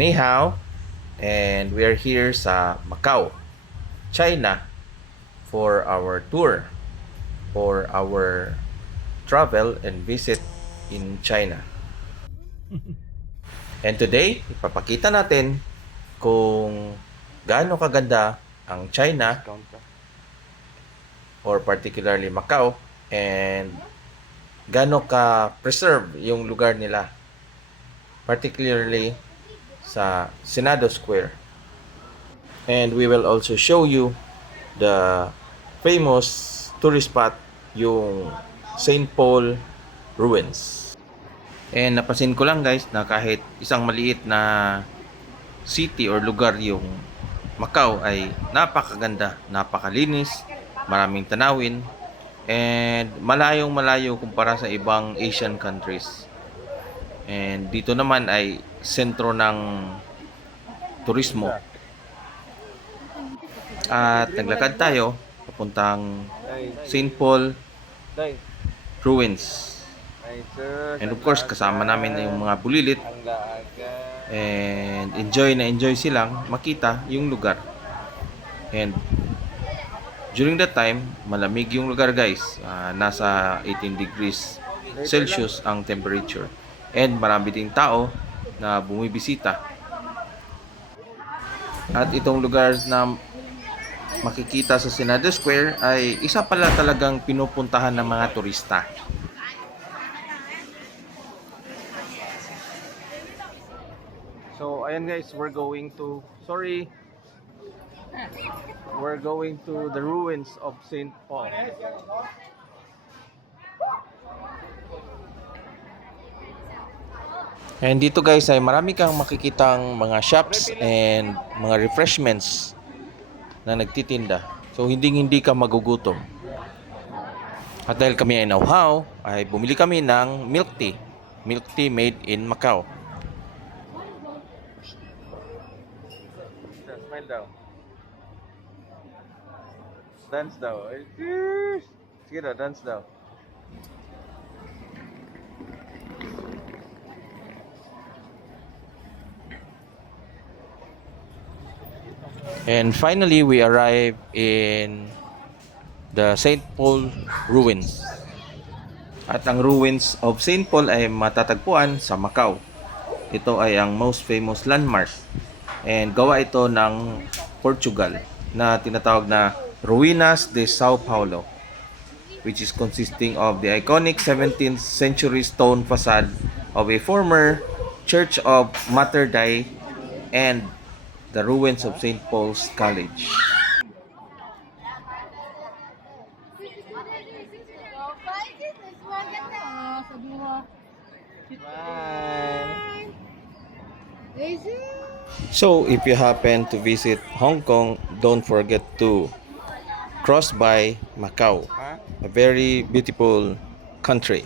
Ni hao, and we are here sa Macau, China for our tour, for our travel and visit in China. And today, ipapakita natin kung gaano kaganda ang China or particularly Macau, and gaano ka preserve yung lugar nila, particularly sa Senado Square. And we will also show you the famous tourist spot, yung St. Paul Ruins. And napansin ko lang guys na kahit isang maliit na city or lugar yung Macau ay napakaganda, napakalinis, maraming tanawin, and malayong malayo kumpara sa ibang Asian countries. And dito naman ay sentro ng turismo. At naglakad tayo papuntang St. Paul Ruins. And of course, kasama namin na yung mga bulilit. And enjoy na enjoy silang makita yung lugar. And during that time, malamig yung lugar guys. Nasa 18 degrees Celsius ang temperature. And marami ding tao na bumibisita. At itong lugar na makikita sa Senado Square ay isa pala talagang pinupuntahan ng mga turista. So ayan guys, we're going to the ruins of St. Paul. And dito guys ay marami kang makikitang mga shops and mga refreshments na nagtitinda. So hindi ka magugutom. At dahil kami ay nauhaw, ay bumili kami ng milk tea. Milk tea made in Macau. Smile daw. Dance daw. Sige daw, dance daw. And finally, we arrived in the St. Paul Ruins. At ang ruins of St. Paul ay matatagpuan sa Macau. Ito ay ang most famous landmark. And gawa ito ng Portugal na tinatawag na Ruínas de São Paulo, which is consisting of the iconic 17th century stone facade of a former Church of Mater Dei and the ruins of St. Paul's College. So, if you happen to visit Hong Kong, don't forget to cross by Macau, a very beautiful country.